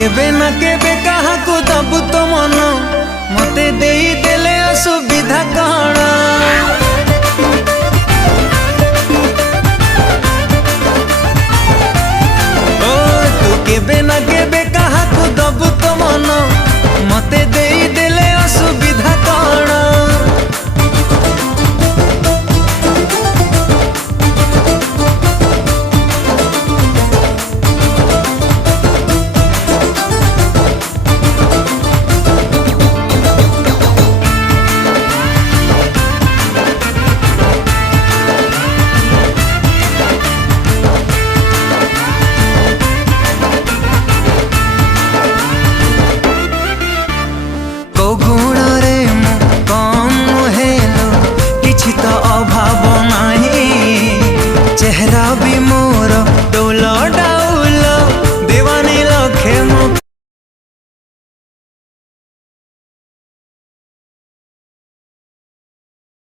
केबे ना केबे कहा को दबु तो मन मते देई देले असुविधा कण ओ तू केबे ना केबे कहा को दबु तो मन मते देई देले असुविधा कण चेहरा भी